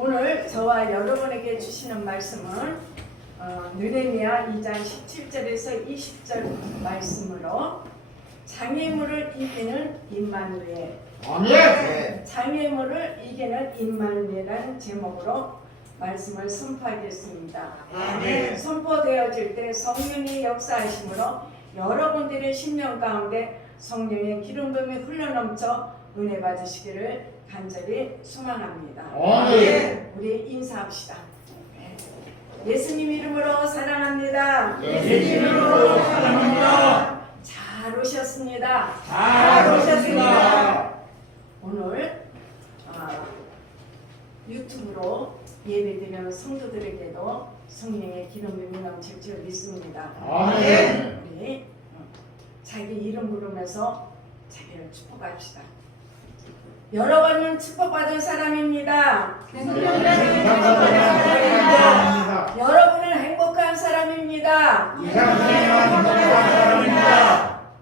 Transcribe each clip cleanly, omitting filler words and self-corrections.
오늘 저와 여러분에게 주시는 말씀은 느헤미야 2장 17절에서 20절 말씀으로 장애물을 이기는 임마누엘, 아멘. 장애물을 이기는 임마누엘이라는 제목으로 말씀을 선포하겠습니다. 아멘. 선포되어질 때 성령이 역사하심으로 여러분들의 심령 가운데 성령의 기름붐이 흘러넘쳐 은혜 받으시기를 간절히 소망합니다. 아멘. 우리 인사합시다. 예수님 이름으로 사랑합니다. 예수님 이름으로 사랑합니다. 잘 오셨습니다. 잘 오셨습니다. 오늘 유튜브로 예배드리는 성도들에게도 성령의 기름이 넘칠 줄 믿습니다. 아멘. 우리 자기 이름 부르면서 자기를 축복합시다. 여러분은 축복받은 사람입니다. 여러분은 행복한 사람입니다.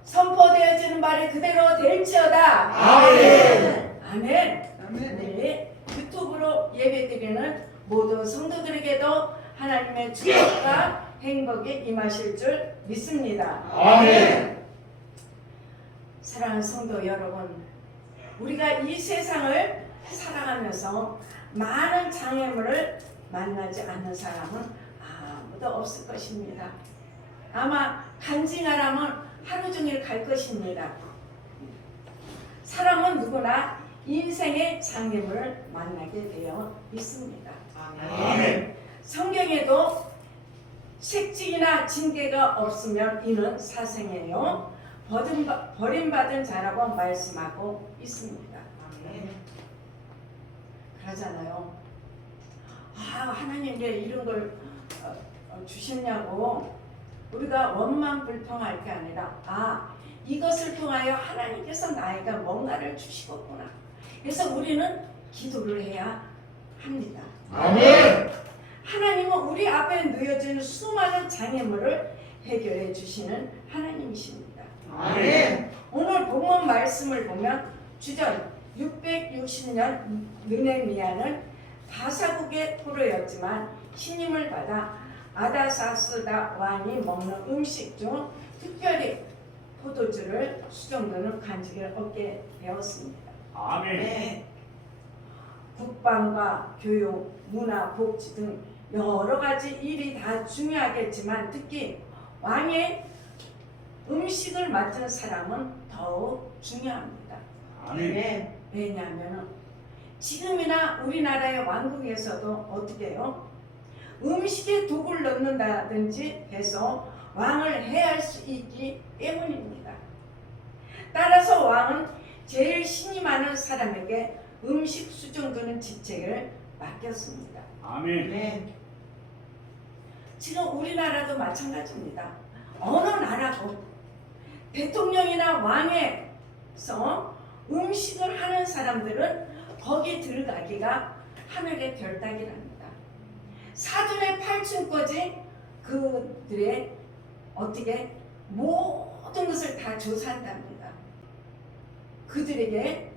선포되어지는 말이 그대로 될지어다. 아멘. 아멘. 우리 유튜브로 예배드리는 모든 성도들에게도 하나님의 축복과 행복이 임하실 줄 믿습니다. 아멘. 사랑하는 성도 여러분, 우리가 이 세상을 살아가면서 많은 장애물을 만나지 않는 사람은 아무도 없을 것입니다. 아마 간증하라면 하루 종일 갈 것입니다. 사람은 누구나 인생의 장애물을 만나게 되어 있습니다. 아멘. 성경에도 색직이나 징계가 없으면 이는 사생이에요. 버림받은 자라고 말씀하고 있습니다. 그러잖아요. 하나님 왜 이런 걸 주셨냐고 우리가 원망 불평할 게 아니라 이것을 통하여 하나님께서 나에게 뭔가를 주시겠구나. 그래서 우리는 기도를 해야 합니다. 아멘. 하나님은 우리 앞에 놓여진 수많은 장애물을 해결해 주시는 하나님이십니다. 아멘. 오늘 본문 말씀을 보면 주전 660년 느헤미야는 가사국의 포로였지만 신임을 받아 아다사스다 왕이 먹는 음식 중 특별히 포도주를 수정도는 간직을 얻게 되었습니다. 아멘. 국방과 교육, 문화, 복지 등 여러 가지 일이 다 중요하겠지만 특히 왕의 음식을 맡은 사람은 더욱 중요합니다. 아멘. 왜냐하면 지금이나 우리나라의 왕국에서도 어떻게 해요? 음식에 독을 넣는다든지 해서 왕을 해할 수 있기 때문입니다. 따라서 왕은 제일 신이 많은 사람에게 음식 수정도는 직책을 맡겼습니다. 아멘. 지금 우리나라도 마찬가지입니다. 어느 나라도 대통령이나 왕에서 음식을 하는 사람들은 거기 들어가기가 하늘의 별 따기랍니다. 사돈의 팔촌까지 그들의 어떻게 모든 것을 다 조사한답니다. 그들에게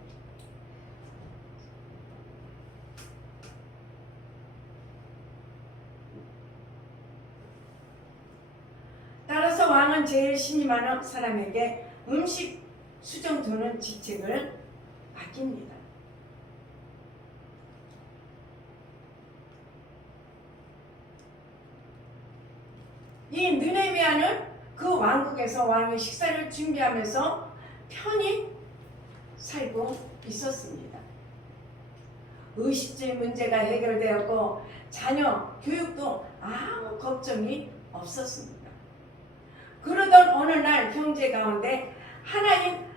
따라서 왕은 제일 신이 많은 사람에게 음식 수정도는 직책을 맡깁니다. 이 느헤미야는 그 왕국에서 왕의 식사를 준비하면서 편히 살고 있었습니다. 의식주의 문제가 해결되었고 자녀 교육도 아무 걱정이 없었습니다. 그러던 어느 날 형제 가운데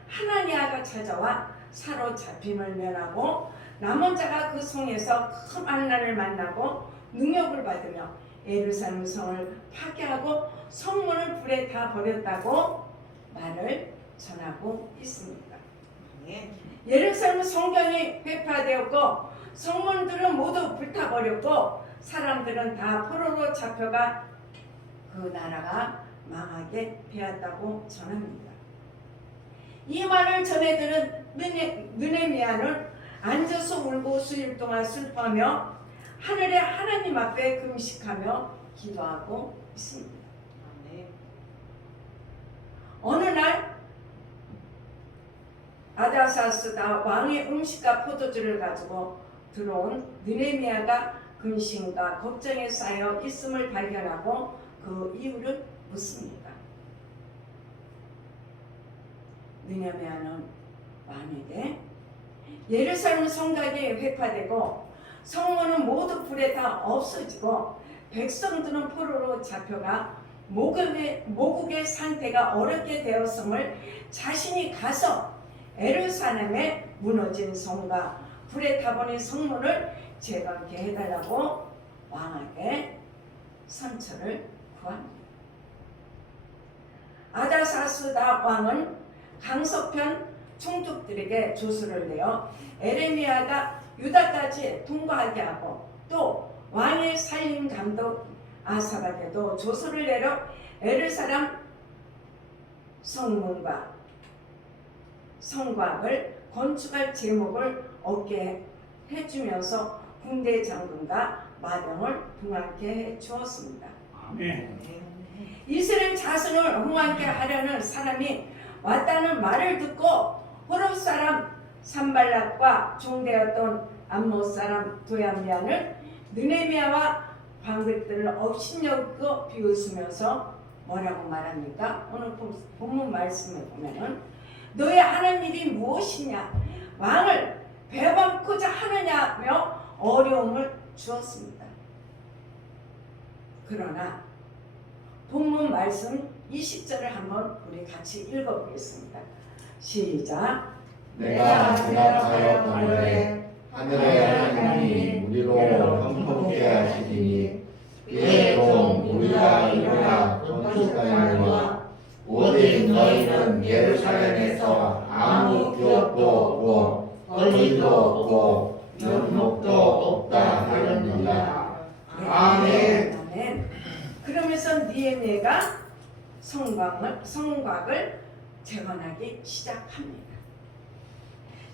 하나니아가 찾아와 사로잡힘을 면하고 남은 자가 그 성에서 큰 환난을 만나고 능욕을 받으며 예루살렘 성을 파괴하고 성문을 불에 다 버렸다고 말을 전하고 있습니다. 예루살렘 성경이 회파되었고 성문들은 모두 불타버렸고 사람들은 다 포로로 잡혀가 그 나라가 망하게 되었다고 전합니다. 이 말을 전해 들은 느헤미야는 앉아서 울고 수일 동안 슬퍼하며 하늘의 하나님 앞에 금식하며 기도하고 있습니다. 어느 날 아다사스다 왕의 음식과 포도주를 가지고 들어온 느헤미야가 근심과 걱정에 쌓여 있음을 발견하고 그 이유를 묻습니다. 느헤미야는 왕에게 예루살렘 성곽이 회파되고 성문은 모두 불에 다 없어지고 백성들은 포로로 잡혀가 모국의 상태가 어렵게 되었음을 자신이 가서 예루살렘에 무너진 성과 불에 타버린 성문을 재건케 해달라고 왕에게 선처를 구합니다. 아다사스다 왕은 강서편 총독들에게 조서를 내어 에레미야가 유다까지 통과하게 하고 또 왕의 살림 감독 아사바에도 조서를 내려 예루살렘 성문과 성곽을 건축할 제목을 얻게 해주면서 군대 장군과 마병을 흥하게 해 주었습니다. 아멘. 이스라엘 자손을 흥하게 하려는 사람이 왔다는 말을 듣고 호렙 사람 산발락과 종되었던 암못 사람 도야미야는 느헤미야와 관객들을 업신여기고 비웃으면서 뭐라고 말합니까? 오늘 본문 말씀에 보면은 너의 하는 일이 무엇이냐? 왕을 배반코자 하느냐며 어려움을 주었습니다. 그러나 본문 말씀 20절을 한번 우리 같이 읽어보겠습니다. 시작. 내가 대답하였거늘 하늘의 하나님이 우리로 형통케 하시리니 그의 종 우리가 일어나 건축하려니와 오직 너희는 예루살렘에서 아무 기업도 없고 거리도 없고 연목도 없다 하였느니라. 아멘. 아멘. 그러면서 느헤미야가 성곽을 재건하기 시작합니다.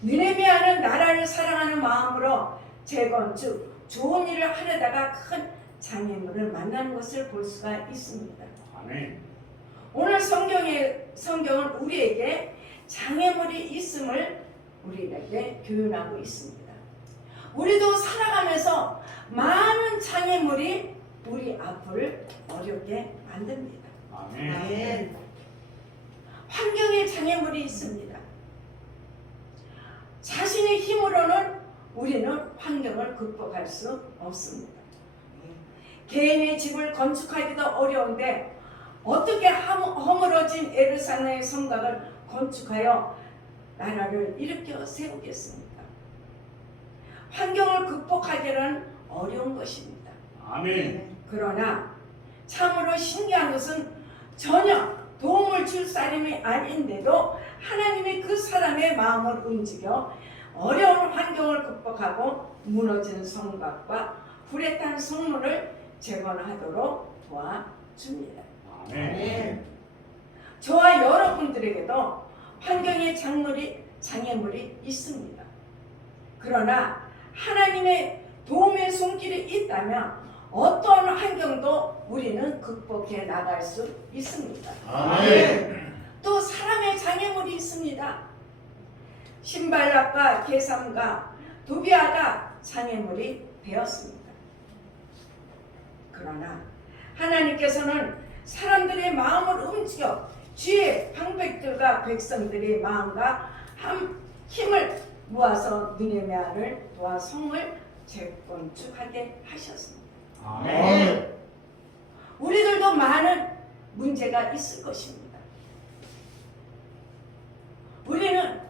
느헤미야는 나라를 사랑하는 마음으로 재건축, 좋은 일을 하려다가 큰 장애물을 만나는 것을 볼 수가 있습니다. 아멘. 오늘 성경은 우리에게 장애물이 있음을 우리에게 교훈하고 있습니다. 우리도 살아가면서 많은 장애물이 우리 앞을 어렵게 만듭니다. 아멘. 환경에 장애물이 있습니다. 자신의 힘으로는 우리는 환경을 극복할 수 없습니다. 개인의 집을 건축하기도 어려운데 어떻게 허물어진 예루살렘의 성곽을 건축하여 나라를 일으켜 세우겠습니까? 환경을 극복하기는 어려운 것입니다. 아멘. 그러나 참으로 신기한 것은 전혀 도움을 줄 사람이 아닌데도 하나님이 그 사람의 마음을 움직여 어려운 환경을 극복하고 무너진 성곽과 불에 탄 성문을 재건하도록 도와줍니다. 아멘. 저와 여러분들에게도 환경에 장애물이 있습니다. 그러나 하나님의 도움의 손길이 있다면 어떠한 환경도 우리는 극복해 나갈 수 있습니다. 아멘. 또 사람의 장애물이 있습니다. 신발락과 게삼과 도비아가 장애물이 되었습니다. 그러나 하나님께서는 사람들의 마음을 움직여 주의 방백들과 백성들의 마음과 힘을 모아서 느헤미야를 도와 성을 재건축하게 하셨습니다. 아멘. 우리들도 많은 문제가 있을 것입니다. 우리는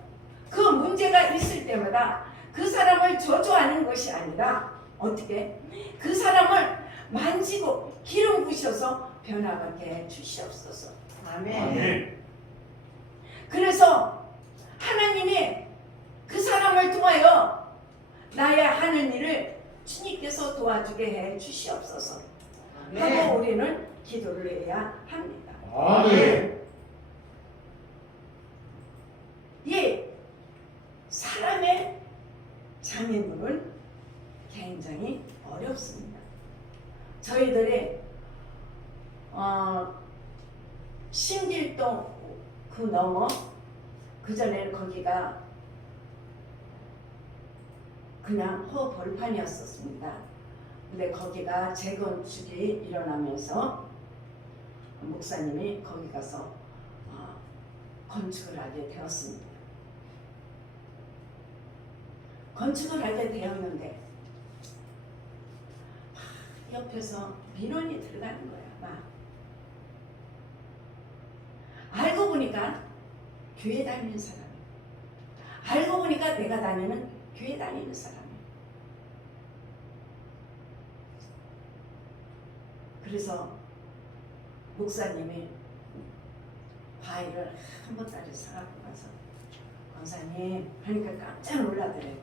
그 문제가 있을 때마다 그 사람을 저주하는 것이 아니라 어떻게 그 사람을 만지고 기름 부으셔서 변화하게 해 주시옵소서. 아멘. 그래서 하나님이 그 사람을 통하여 나의 하는 일을 주님께서 도와주게 해 주시옵소서 하고 우리는 기도를 해야 합니다. 아멘. 이 사람의 장애물은 굉장히 어렵습니다. 저희들이 신길동 그 넘어 그 전에는 거기가 그냥 허벌판이었었습니다. 근데 거기가 재건축이 일어나면서 목사님이 거기 가서 건축을 하게 되었습니다. 건축을 하게 되었는데 막 옆에서 민원이 들어가는 거야. 막 알고 보니까 교회 다니는 사람이, 알고 보니까 내가 다니는 교회 다니는 사람이. 그래서 목사님이 과일을 한 보따리 사갖고 가서 권사님 하니까 깜짝 놀라더래요.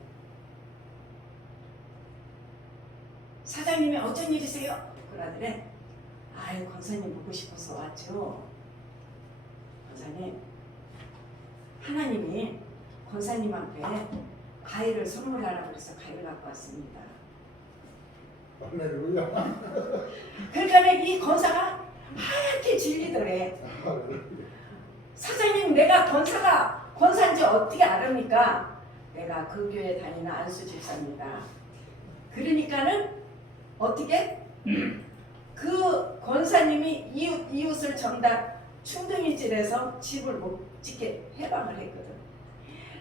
사장님이 어쩐 일이세요? 그러더래. 아유, 권사님 보고 싶어서 왔죠. 권사님, 하나님이 권사님한테 과일을 선물하라고 해서 과일을 갖고 왔습니다. 할렐루야. 그러니까 이 권사가 하얗게 질리더래. 사장님, 내가 권사인지 어떻게 알합니까? 내가 그 교회 다니는 안수 집사입니다. 그러니까는 어떻게? 그 권사님이 이웃을 전다 충동이질해서 집을 못 짓게 해방을 했거든.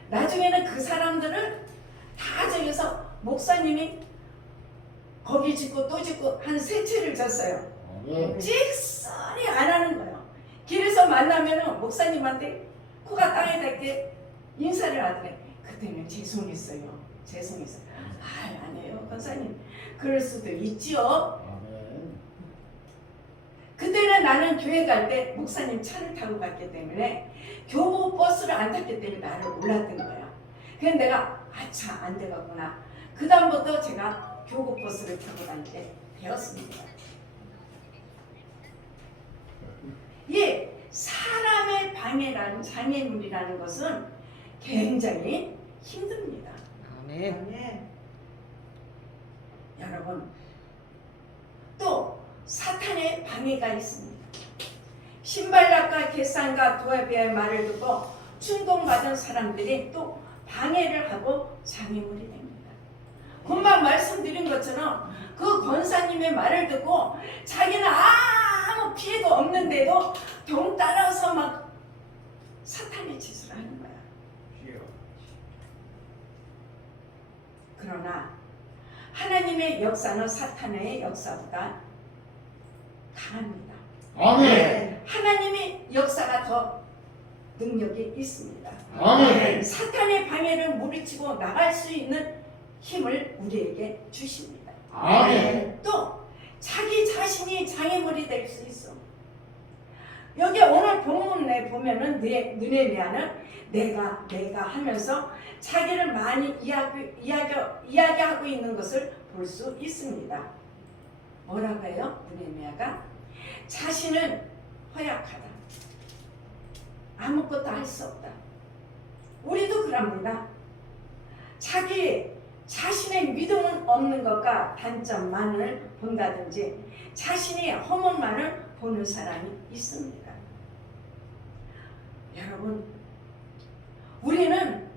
나중에는 그 사람들을 다 저기서 목사님이 거기 짓고 또 짓고 한 3채를 졌어요. 찍소리 안 하는 거예요. 길에서 만나면은 목사님한테 코가 땅에 닿게 인사를 하더래. 그때는 죄송했어요. 아니에요, 권사님. 그럴 수도 있지요. 그때는 나는 교회 갈 때 목사님 차를 타고 갔기 때문에 교부 버스를 안 탔기 때문에 나를 몰랐던 거야. 그래서 내가 아차, 안 되겠구나. 그 다음부터 제가 교부 버스를 타고 다니게 되었습니다. 이 사람의 방해라는 장애물이라는 것은 굉장히 힘듭니다. 아멘. 여러분, 또 사탄의 방해가 있습니다. 신발락과 겟산과 도아비의 말을 듣고 충동받은 사람들이 또 방해를 하고 장애물이 됩니다. 금방 말씀드린 것처럼 그 권사님의 말을 듣고 자기는 아무 피해도 없는데도 경 따라서 막 사탄의 짓을 하는 거야. 그러나 하나님의 역사는 사탄의 역사보다 강합니다. 아멘. 하나님의 역사가 더 능력이 있습니다. 아멘. 사탄의 방해를 물리치고 나갈 수 있는 힘을 우리에게 주십니다. 아멘. 또 자기 자신이 장애물이 될 수 있어. 여기 오늘 본문에 보면은 느헤미야는 내가 하면서 자기를 많이 이야기하고 있는 것을 볼 수 있습니다. 뭐라고 해요? 느헤미야가 자신은 허약하다. 아무것도 할 수 없다. 우리도 그럽니다. 자기 자신의 믿음은 없는 것과 단점만을 본다든지 자신의 허물만을 보는 사람이 있습니다. 여러분, 우리는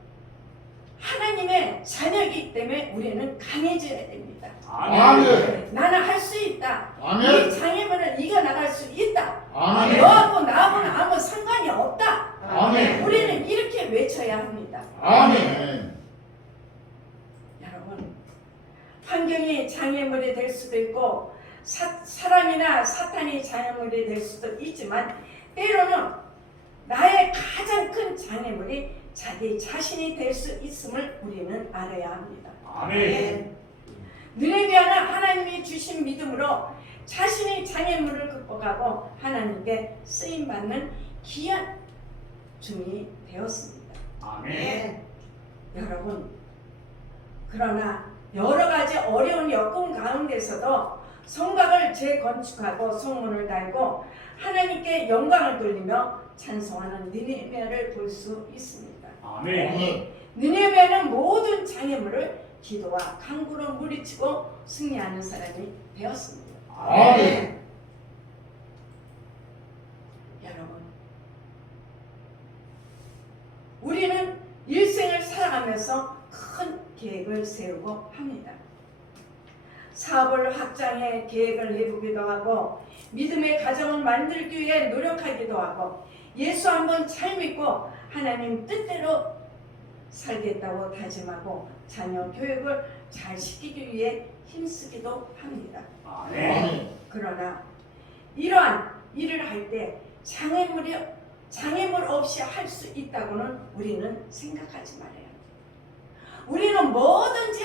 하나님의 자녀이기 때문에 우리는 강해져야 됩니다. 아멘. 나는 할 수 있다. 아멘. 이 장애물을 이겨나갈 수 있다. 아멘. 너하고 나하고는 아무 상관이 없다. 아멘. 우리는 이렇게 외쳐야 합니다. 아멘. 여러분, 환경이 장애물이 될 수도 있고 사람이나 사탄이 장애물이 될 수도 있지만 때로는 나의 가장 큰 장애물이 자기 자신이 될 수 있음을 우리는 알아야 합니다. 아멘. 느헤미야는 하나님이 주신 믿음으로 자신의 장애물을 극복하고 하나님께 쓰임받는 귀한 중이 되었습니다. 아멘. 여러분, 그러나 여러 가지 어려운 여건 가운데서도 성곽을 재건축하고 성문을 달고 하나님께 영광을 돌리며 찬송하는 느헤미야를 볼 수 있습니다. 아멘. 느헤미야는 모든 장애물을 기도와 강구로 물리치고 승리하는 사람이 되었습니다. 아멘. 여러분, 우리는 일생을 살아가면서 큰 계획을 세우고 합니다. 사업을 확장해 계획을 해보기도 하고 믿음의 가정을 만들기 위해 노력하기도 하고 예수 한번 잘 믿고 하나님 뜻대로 살겠다고 다짐하고 자녀 교육을 잘 시키기 위해 힘쓰기도 합니다. 아멘. 그러나 이러한 일을 할 때 장애물 없이 할 수 있다고는 우리는 생각하지 말아야 합니다. 우리는 뭐든지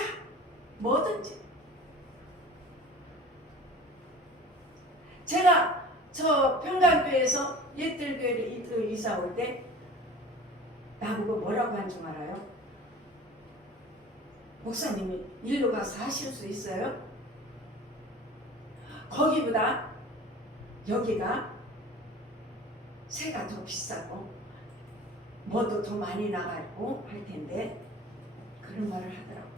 제가 저 평강교회에서 옛들교회를 이사 올 때 나보고 뭐라고 한 줄 알아요? 목사님이 일로 가서 하실 수 있어요? 거기보다 여기가 세가 더 비싸고 뭐도 더 많이 나가고 할 텐데 그런 말을 하더라고요.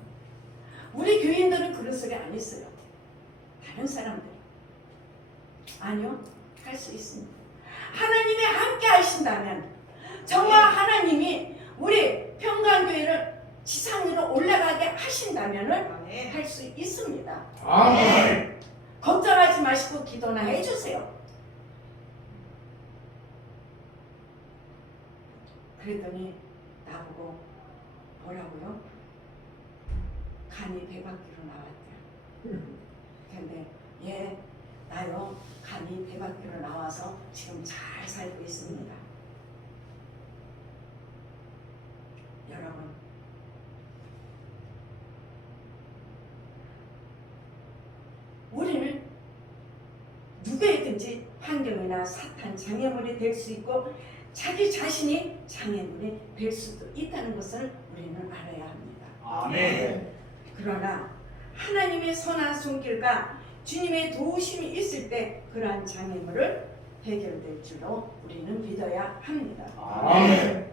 우리 교인들은 그런 소리 안 했어요. 다른 사람들 아니요, 할 수 있습니다. 하나님이 함께 하신다면 정말 하나님이 우리 평강교회를 지상 위로 올라가게 하신다면 할 수 있습니다. 아멘. 걱정하지 마시고 기도나 해주세요. 그랬더니 나보고 뭐라고요? 간이 100바퀴로 나왔대요. 근데 예, 나요 간이 100바퀴로 나와서 지금 잘 살고 있습니다. 여러분, 우리는 누구에든지 환경이나 사탄, 장애물이 될 수 있고 자기 자신이 장애물이 될 수도 있다는 것을 우리는 알아야 합니다. 아멘. 그러나 하나님의 선한 손길과 주님의 도우심이 있을 때 그러한 장애물을 해결될 줄로 우리는 믿어야 합니다. 아멘.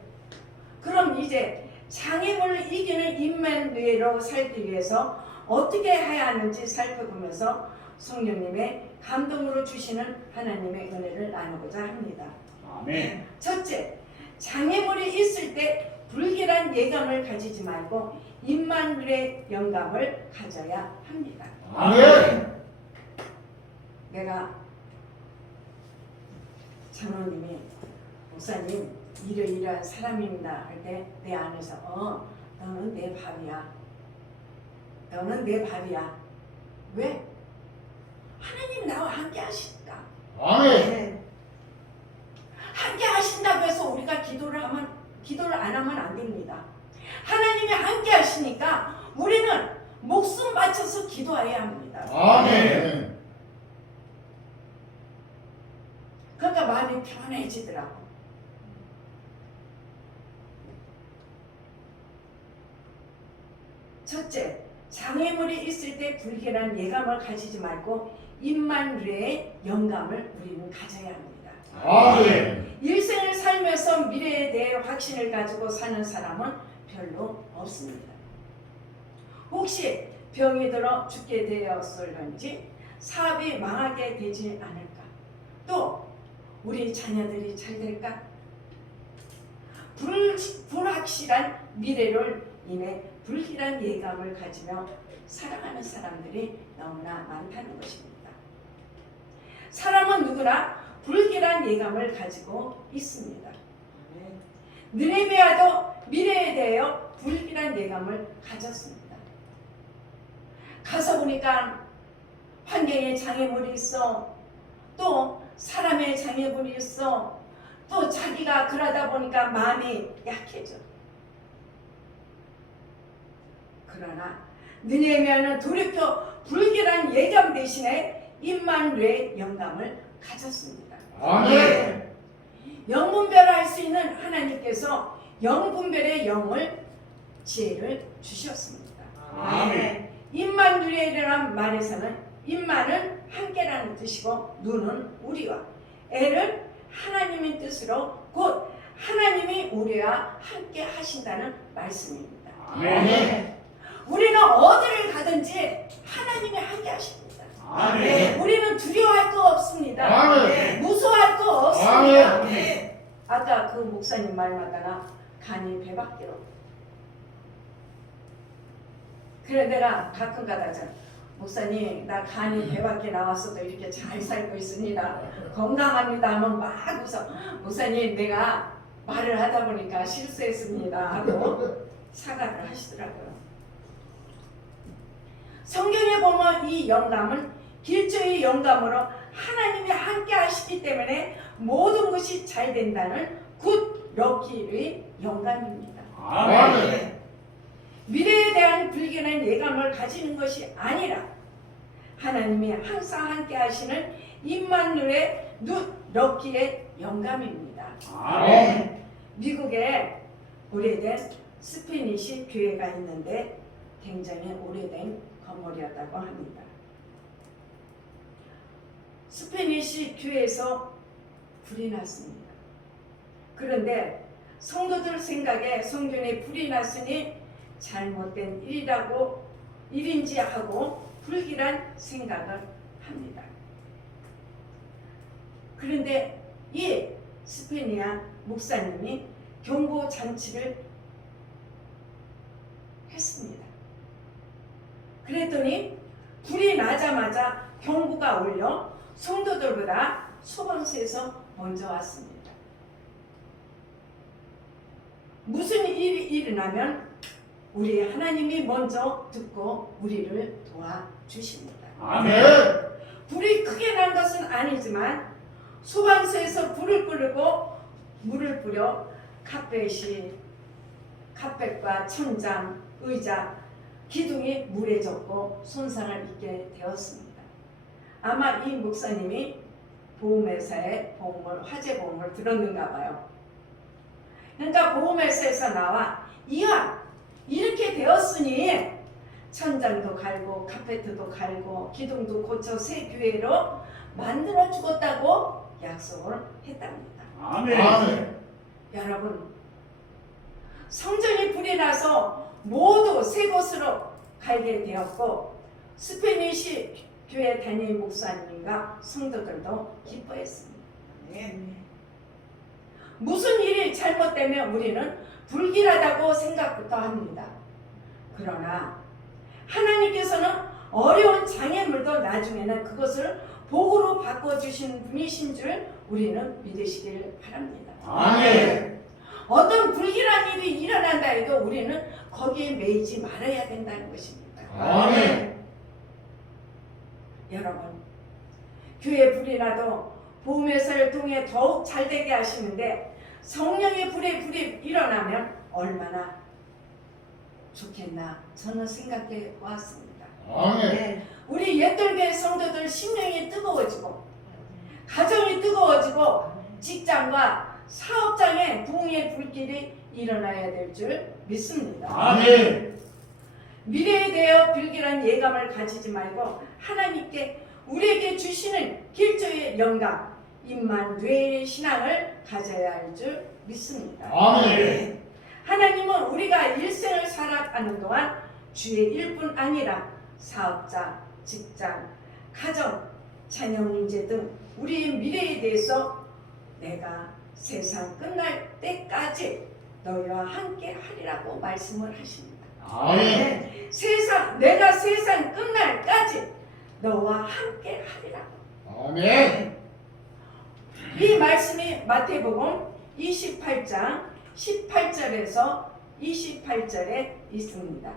그럼 이제 장애물을 이기는 임마누엘로 살기 위해서 어떻게 해야 하는지 살펴보면서 성령님의 감동으로 주시는 하나님의 은혜를 나누고자 합니다. 아멘. 첫째, 장애물이 있을 때 불길한 예감을 가지지 말고 임마누엘의 영감을 가져야 합니다. 아멘. 내가 장로님이 목사님 이러이러한 사람입니다 할 때 내 안에서 너는 내 밥이야. 너는 내 밥이야. 왜? 하나님 나와 함께 하시니까. 아멘. 함께 하신다고 해서 우리가 기도를 안 하면 안 됩니다. 하나님이 함께 하시니까 우리는 목숨 바쳐서 기도해야 합니다. 아멘. 그러니까 마음이 편해지더라고. 첫째, 장애물이 있을 때 불길한 예감을 가지지 말고 임마누엘의 영감을 우리는 가져야 합니다. 아멘. 일생을 살면서 미래에 대해 확신을 가지고 사는 사람은 별로 없습니다. 혹시 병이 들어 죽게 되었을런지 사업이 망하게 되지 않을까? 또 우리 자녀들이 잘 될까? 불확실한 미래를 인해 불길한 예감을 가지며 살아가는 사람들이 너무나 많다는 것입니다. 사람은 누구나 불길한 예감을 가지고 있습니다. 느헤미야도 미래에 대하여 불길한 예감을 가졌습니다. 가서 보니까 환경에 장애물이 있어, 또 사람의 장애물이 있어, 또 자기가 그러다 보니까 마음이 약해져. 그러나 느헤미야는 돌이켜 불길한 예감 대신에 임마누엘의 영감을 가졌습니다. 아멘. 영분별을 할 수 있는 하나님께서 영분별의 영을 지혜를 주셨습니다. 아멘. 임마누엘이라는 말에서는 임마는 함께라는 뜻이고 누는 우리와 엘은 하나님의 뜻으로 곧 하나님이 우리와 함께 하신다는 말씀입니다. 아멘. 우리는 어디를 가든지 하나님이 함께 하십니다. 아멘. 우리는 두려워할 거 없습니다. 아멘. 무서워할 거 없습니다. 아멘. 아까 그 목사님 말마다나 간이 배밖에로. 그래 내가 가끔 가다가 목사님 나 간이 배밖에 나왔어도 이렇게 잘 살고 있습니다. 건강합니다 하면 막 웃어. 목사님 내가 말을 하다 보니까 실수했습니다 하고 사과를 하시더라고요. 성경에 보면 이 영감은 길조의 영감으로 하나님이 함께 하시기 때문에 모든 것이 잘 된다는 굿 럭키의 영감입니다. 아멘. 미래에 대한 불길한 예감을 가지는 것이 아니라 하나님이 항상 함께 하시는 임마누엘의 굿 럭키의 영감입니다. 아멘. 미국에 오래된 스페니시 교회가 있는데 굉장히 오래된 건물이었다고 합니다. 스페니시 교회에서 불이 났습니다. 그런데 성도들 생각에 성전에 불이 났으니 잘못된 일인지 하고 불길한 생각을 합니다. 그런데 이 스페니아 목사님이 경고 장치를 했습니다. 그랬더니 불이 나자마자 경보가 울려 성도들보다 소방서에서 먼저 왔습니다. 무슨 일이 일어나면 우리 하나님이 먼저 듣고 우리를 도와주십니다. 아멘. 불이 크게 난 것은 아니지만 소방서에서 불을 끄고 물을 뿌려 카펫과 천장, 의자, 기둥이 물에 젖고 손상을 입게 되었습니다. 아마 이 목사님이 보험회사의 화재 보험을 들었는가 봐요. 그러니까 보험회사에서 나와 이야 이렇게 되었으니 천장도 갈고 카페트도 갈고 기둥도 고쳐 새 교회로 만들어 주겠다고 약속을 했답니다. 아멘. 여러분 성전이 불이 나서 모두 새 곳으로 가게 되었고 스페니시 교회 담임 목사님과 성도들도 기뻐했습니다. 무슨 일이 잘못되면 우리는 불길하다고 생각부터 합니다. 그러나 하나님께서는 어려운 장애물도 나중에는 그것을 복으로 바꿔주신 분이신 줄 우리는 믿으시길 바랍니다. 아멘. 어떤 불길한 일이 일어난다 해도 우리는 거기에 매이지 말아야 된다는 것입니다. 아멘. 여러분, 교회 불이 나도 보험회사를 통해 더욱 잘되게 하시는데 성령의 불이 일어나면 얼마나 좋겠나 저는 생각해 보았습니다. 아멘. 우리 옛돌교회 성도들 심령이 뜨거워지고 가정이 뜨거워지고 직장과 사업장에 부흥의 불길이 일어나야 될 줄 믿습니다. 아멘. 미래에 대해 불길한 예감을 가지지 말고 하나님께 우리에게 주시는 길조의 영감 임마누엘의 신앙을 가져야 할 줄 믿습니다. 아멘. 하나님은 우리가 일생을 살아가는 동안 주의 일뿐 아니라 사업자, 직장, 가정, 자녀 문제 등 우리의 미래에 대해서 내가 세상 끝날 때까지 너희와 함께 하리라고 말씀을 하십니다. 아멘. 내가 세상 끝날까지 너와 함께 하리라고. 아멘. 이 말씀이 마태복음 28장 18절에서 28절에 있습니다.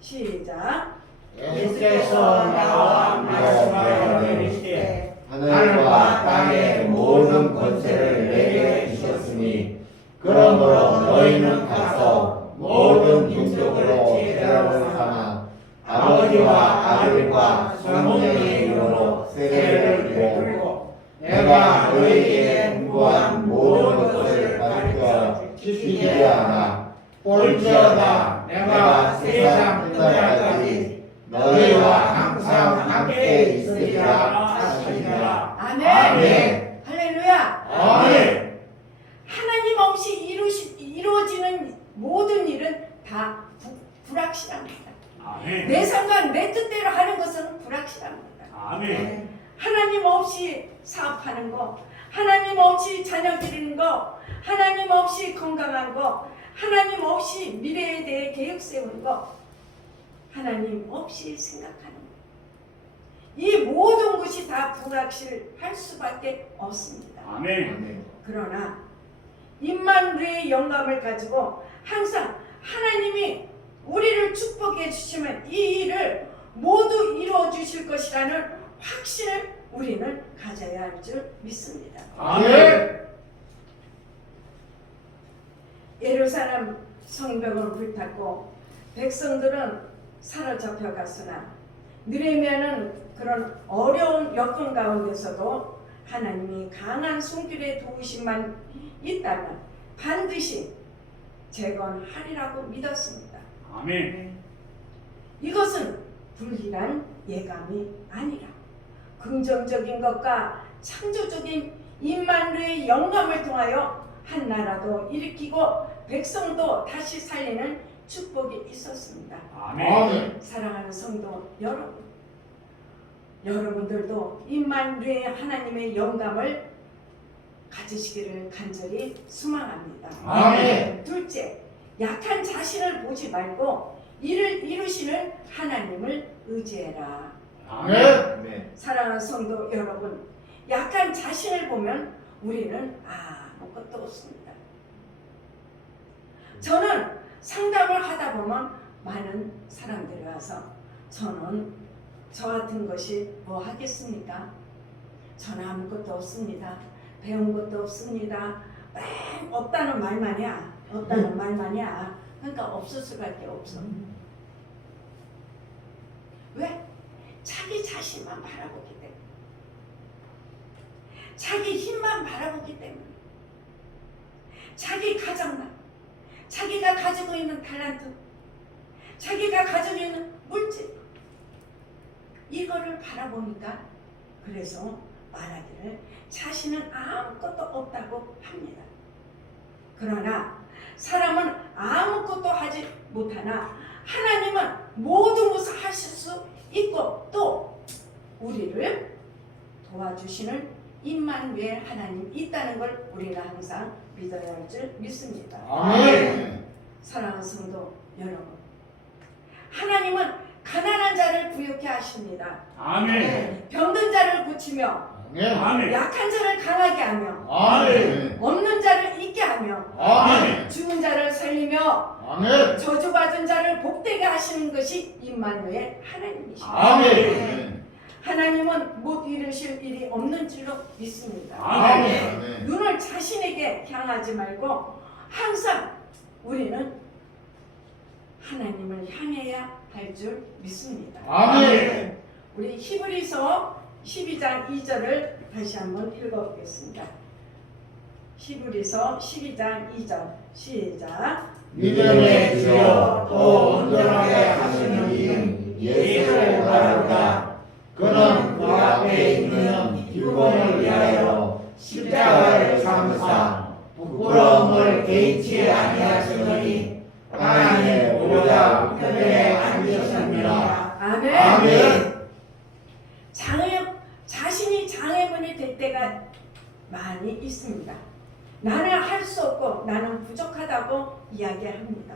시작. 예수께서 나와 말씀하여 이르시되 하늘과 땅의 모든 권세를 내게 주셨으니 그러므로 너희는 가서 모든 민족을 제자로 삼아 아버지와 아들과 성령의 이름으로 세례를 베풀고 내가 너희에게 공부한 모든 것을 가르쳐 지키게 하라. 볼지어다 내가 세상 끝날까지 너희와 항상 함께 있으리라 하시니라. 아멘. 아멘. 할렐루야. 아멘. 하나님 없이 이루어지는 모든 일은 다 불확실합니다. 아멘. 내 상관 내 뜻대로 하는 것은 불확실합니다. 아멘. 하나님 없이 사업하는 거, 하나님 없이 자녀 기르는 거, 하나님 없이 건강한 거, 하나님 없이 미래에 대해 계획 세우는 거, 하나님 없이 생각하는 거. 이 모든 것이 다 불확실할 수밖에 없습니다. 아멘. 그러나 임마누엘의 영감을 가지고 항상 하나님이 우리를 축복해 주시면 이 일을 모두 이루어 주실 것이라는 확신을 우리는 가져야 할 줄 믿습니다. 아멘. 예루살렘 성벽은 불탔고 백성들은 사로잡혀 갔으나 느헤미야는 그런 어려운 여건 가운데서도 하나님이 강한 손길의 도우심만 있다면 반드시 재건하리라고 믿었습니다. 아멘. 이것은 불길한 예감이 아니라 긍정적인 것과 창조적인 임마누엘의 영감을 통하여 한 나라도 일으키고 백성도 다시 살리는 축복이 있었습니다. 아멘. 사랑하는 성도 여러분, 여러분들도 임마누엘 하나님의 영감을 가지시기를 간절히 소망합니다. 아멘. 둘째, 약한 자신을 보지 말고 이를 이루시는 하나님을 의지해라. 아멘. 사랑하는 성도 여러분, 약한 자신을 보면 우리는 아무것도 없습니다. 저는 상담을 하다 보면 많은 사람들이 와서 저는 저 같은 것이 뭐 하겠습니까? 저는 아무것도 없습니다. 배운 것도 없습니다. 없다는 말만이야. 없다는 말만이야. 그러니까 없을 수밖에 없어. 왜? 자기 자신만 바라보기 때문에, 자기 힘만 바라보기 때문에, 자기 가정만, 자기가 가지고 있는 탤런트, 자기가 가지고 있는 물질, 이거를 바라보니까 그래서 말하기를 자신은 아무것도 없다고 합니다. 그러나 사람은 아무것도 하지 못하나 하나님은 모든 것을 하실 수 있고 또 우리를 도와주시는 임마누엘 하나님 있다는 걸 우리가 항상 믿어야 할 줄 믿습니다. 아멘. 사랑하는 성도 여러분, 하나님은 가난한 자를 부유케 하십니다. 아멘. 병든 자를 고치며 아멘. 약한 자를 강하게 하며 아멘. 없는 자를 있게 하며 아멘. 죽은 자를 살리며 아멘. 저주받은 자를 복되게 하시는 것이 임마누엘 하나님이십니다. 아멘. 하나님은 못 이루실 일이 없는 줄로 믿습니다. 아멘. 눈을 자신에게 향하지 말고 항상 우리는 하나님을 향해야 할 줄 믿습니다. 아멘. 우리 히브리서 12장 2절을 다시 한번 읽어보겠습니다. 히브리서 12장 2절 시작. 믿음의 주여 또 온전하게 하시는 이는 예수를 바라보다. 그는 그 앞에 있는 기쁨을 위하여 십자가를 참으사 부끄러움을 개의치 아니하시더니 하나님의 보좌 우편에 앉으셨습니다. 아멘. 아멘. 자신이 장애물이 될 때가 많이 있습니다. 나는 할 수 없고 나는 부족하다고 이야기합니다.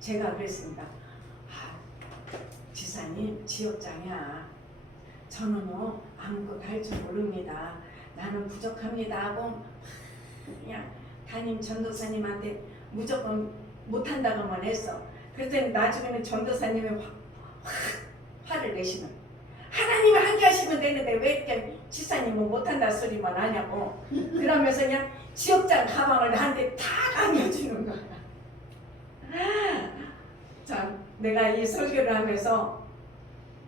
제가 그랬습니다. 지사님 지역장이야. 저는요 아무것도 할 줄 모릅니다. 나는 부족합니다 하고 그냥 담임 전도사님한테 무조건 못한다고만 했어. 그랬더니 나중에는 전도사님이 화를 내시는, 하나님이 하게 하시면 되는데 왜 이렇게 지사님은 못한다 소리만 하냐고. 그러면서 그냥 지역장 가방을 나한테 다 강요주는 거야. 자, 내가 이 설교를 하면서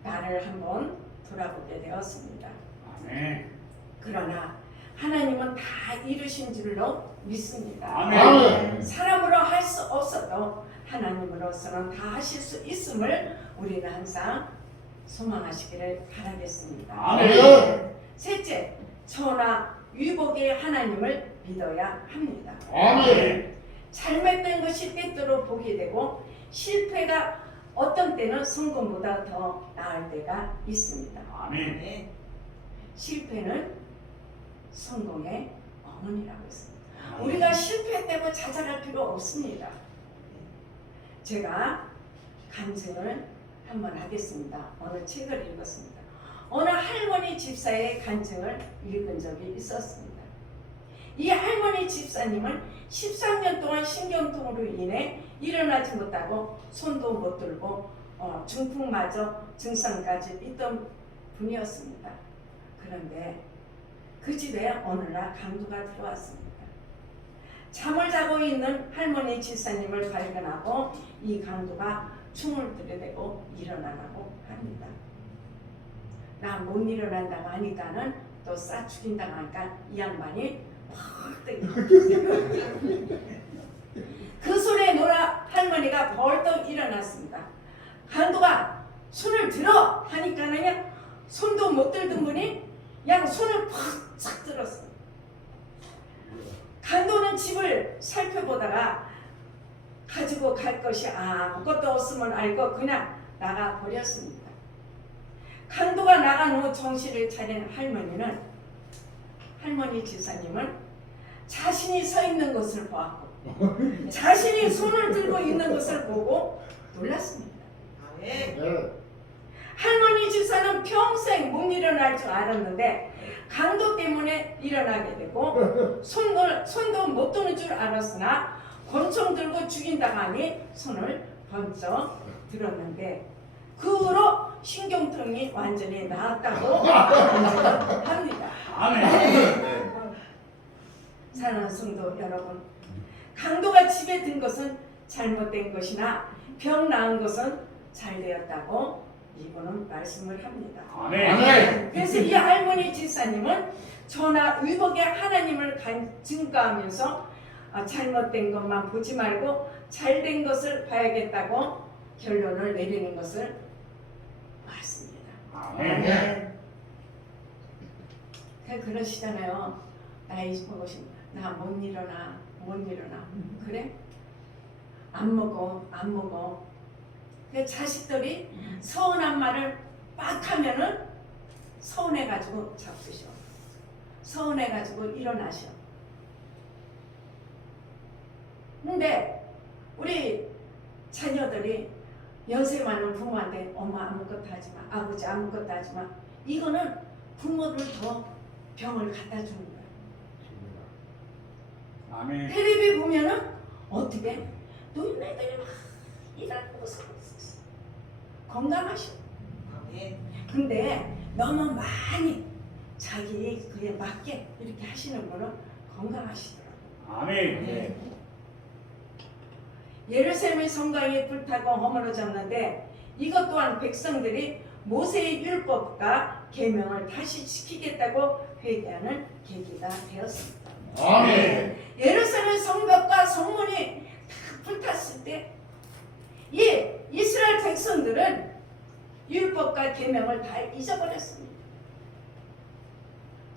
나를 한번 돌아보게 되었습니다. 아멘. 그러나 하나님은 다 이루신 줄로 믿습니다. 아멘. 사람으로 할 수 없어도 하나님으로서는 다 하실 수 있음을 우리는 항상 소망하시기를 바라겠습니다. 아멘. 셋째, 처나 유복의 하나님을 믿어야 합니다. 아멘. 잘못된 것이 때때로 보게 되고 실패가 어떤 때는 성공보다 더 나을 때가 있습니다. 아멘. 실패는 성공의 어머니라고 했습니다. 우리가 실패했다고 자살할 필요 없습니다. 제가 간증을 한번 하겠습니다. 어느 책을 읽었습니다. 어느 할머니 집사의 간증을 읽은 적이 있었습니다. 이 할머니 집사님은 13년 동안 신경통으로 인해 일어나지 못하고 손도 못 들고 중풍마저 증상까지 있던 분이었습니다. 그런데 그 집에 어느 날 강도가 들어왔습니다. 잠을 자고 있는 할머니 집사님을 발견하고 이 강도가 총을 들이대고 일어나라고 합니다. 나 못 일어난다고 하니까는 또 싹 죽인다고 하니까 이 양반이 팍 그 소리에 놀라 할머니가 벌떡 일어났습니다. 강도가 손을 들어 하니까는 손도 못 들던 분이 그냥 손을 팍 들었어요. 강도는 집을 살펴보다가 가지고 갈 것이 아무것도 없음을 알고 그냥 나가 버렸습니다. 강도가 나간 후 정신을 차린 할머니 집사님은 자신이 서 있는 것을 보았고 자신이 손을 들고 있는 것을 보고 놀랐습니다. 할머니 집사는 평생 못 일어날 줄 알았는데 강도 때문에 일어나게 되고 손도 못 드는 줄 알았으나 권총 들고 죽인다고 하니 손을 번쩍 들었는데 그 후로 신경통이 완전히 나았다고 합니다. 아멘. 사랑하는 성도 여러분, 강도가 집에 든 것은 잘못된 것이나 병 나은 것은 잘 되었다고 이분은 말씀을 합니다. 아멘. 그래서 이 할머니 집사님은 저나 의복에 하나님을 증거하면서 잘못된 것만 보지 말고 잘된 것을 봐야겠다고 결론을 내리는 것을 봤습니다. 아멘. 그러시잖아요. 나이 먹으신 나 못 일어나. 그래? 안 먹어. 그 자식들이 서운한 말을 빡 하면은 서운해가지고 잡수셔. 서운해가지고 일어나셔. 근데 우리 자녀들이 연세 많은 부모한테 엄마 아무것도 하지 마, 아버지 아무것도 하지 마. 이거는 부모를 더 병을 갖다 주는 거야. 아멘. 텔레비 보면은 어떻게 노인네들이 막 일하는 모습을 건강하셔. 근데 너무 많이 자기 그에 맞게 이렇게 하시는 분은 건강하시더라고. 아멘. 예루살렘의 성곽이 불타고 허물어졌는데 이것 또한 백성들이 모세의 율법과 계명을 다시 지키겠다고 회개하는 계기가 되었습니다. 아멘. 예루살렘 성벽과 성문이 다 불탔을 때 이 이스라엘 백성들은 율법과 계명을 다 잊어버렸습니다.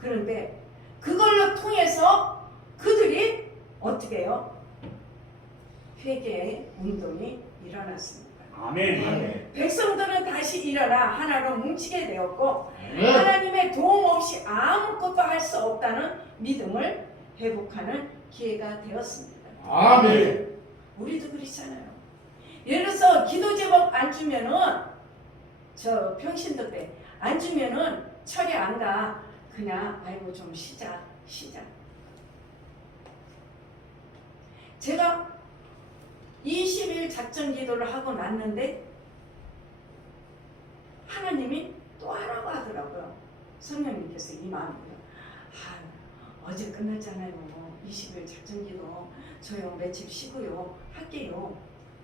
그런데 그걸로 통해서 그들이 어떻게 해요? 회개의 운동이 일어났습니다. 아멘. 백성들은 다시 일어나 하나로 뭉치게 되었고 네. 하나님의 도움 없이 아무것도 할 수 없다는 믿음을 회복하는 기회가 되었습니다. 아멘. 우리도 그렇잖아요. 예를 들어서 기도 제목 안 주면은 저 평신도 때 안 주면은 철이 안 가. 그냥 아이고 좀 쉬자. 제가 20일 작전 기도를 하고 났는데 하나님이 또 하라고 하더라고요. 성령님께서 이 마음이요. 어제 끝났잖아요. 20일 작전 기도 저요 며칠 쉬고요 할게요.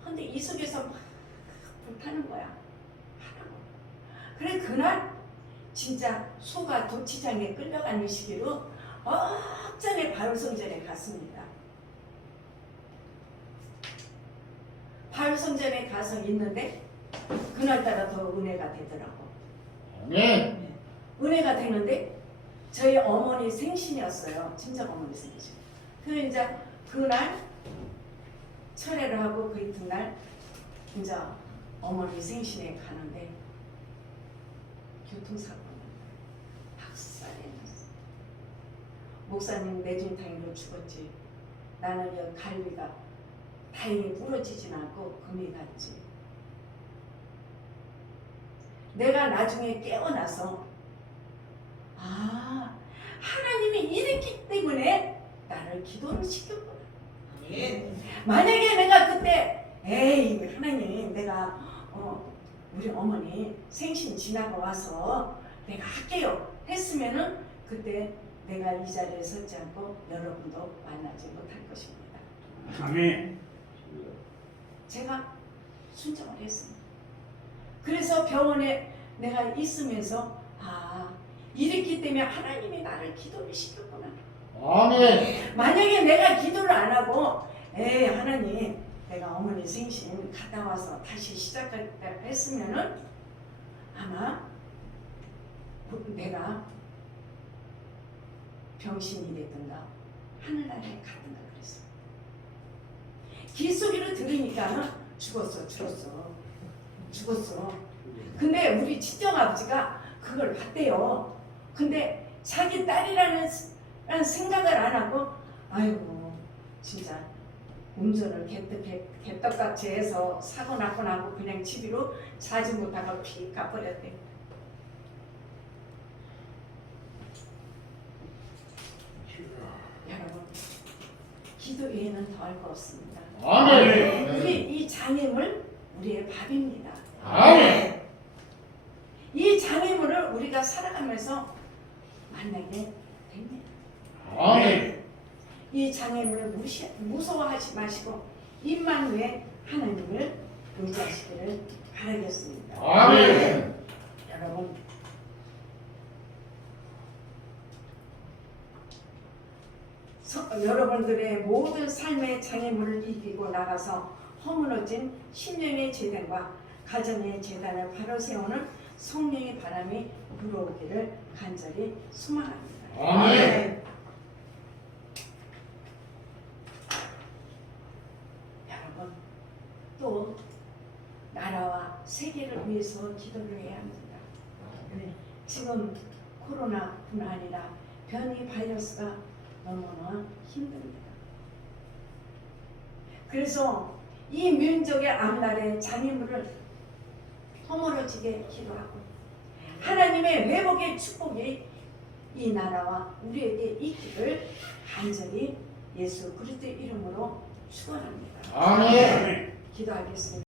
근데 이 속에서 막 불타는 거야. 하라고. 그래 그날 진짜 소가 도치장에 끌려가는 시기로 억장에 바울성전에 갔습니다. 바울성전에 가서 있는데 그날따라 더 은혜가 되더라고. 아멘. 은혜가 되는데 저희 어머니 생신이었어요. 친정 어머니 생신. 그 이제 그날 철회를 하고 그 이튿날 이제 어머니 생신에 가는데 교통사고가 박살이 났어. 목사님 뇌진탕으로 죽었지. 나는 이 갈비가 다행히 부러지진 않고 금이 갔지. 내가 나중에 깨어나서 아, 하나님이 이랬기 때문에 나를 기도를 시켰구나. 만약에 내가 그때 에이 하나님 내가 우리 어머니 생신 지나고 와서 내가 할게요 했으면은 그때 내가 이 자리에 서지 않고 여러분도 만나지 못할 것입니다. 아멘. 제가 순종을 했습니다. 그래서 병원에 내가 있으면서 아 이랬기 때문에 하나님이 나를 기도를 시켰구나. 아멘. 만약에 내가 기도를 안 하고 에이 하나님 내가 어머니 생신 갔다 와서 다시 시작할까 했으면은 아마 내가 병신이 됐든가 하늘나라에 갔든가 그랬어. 길소리를 들으니까 죽었어. 근데 우리 친정아버지가 그걸 봤대요. 근데 자기 딸이라는 생각을 안 하고 아이고 진짜 운전을 개떡같이 해서 사고 나고 나고 그냥 집으로 자지 못하고 피 가버렸대. 여러분 기도 외에는 더 할 거 없습니다. 아멘. 우리 이 장애물 우리의 밥입니다. 아멘. 이 장애물을 우리가 살아가면서 만나게 됩니다. 아멘. 이 장애물을 무서워하지 마시고 입만 위에 하나님을 의지하시기를 바라겠습니다. 아멘. 여러분들의 모든 삶의 장애물을 이기고 나가서 허무너진 신령의 재단과 가정의 재단을 바로 세우는 성령의 바람이 불어오기를 간절히 소망합니다. 아멘. 여러분 또 나라와 세계를 위해서 기도를 해야 합니다. 지금 코로나뿐 아니라 변이 바이러스가 너무나 힘듭니다. 그래서 이 민족의 앞날에 장애물을 허물어지게 기도하고 하나님의 회복의 축복이 이 나라와 우리에게 있기를 간절히 예수 그리스도의 이름으로 축원합니다. 아멘. 기도하겠습니다.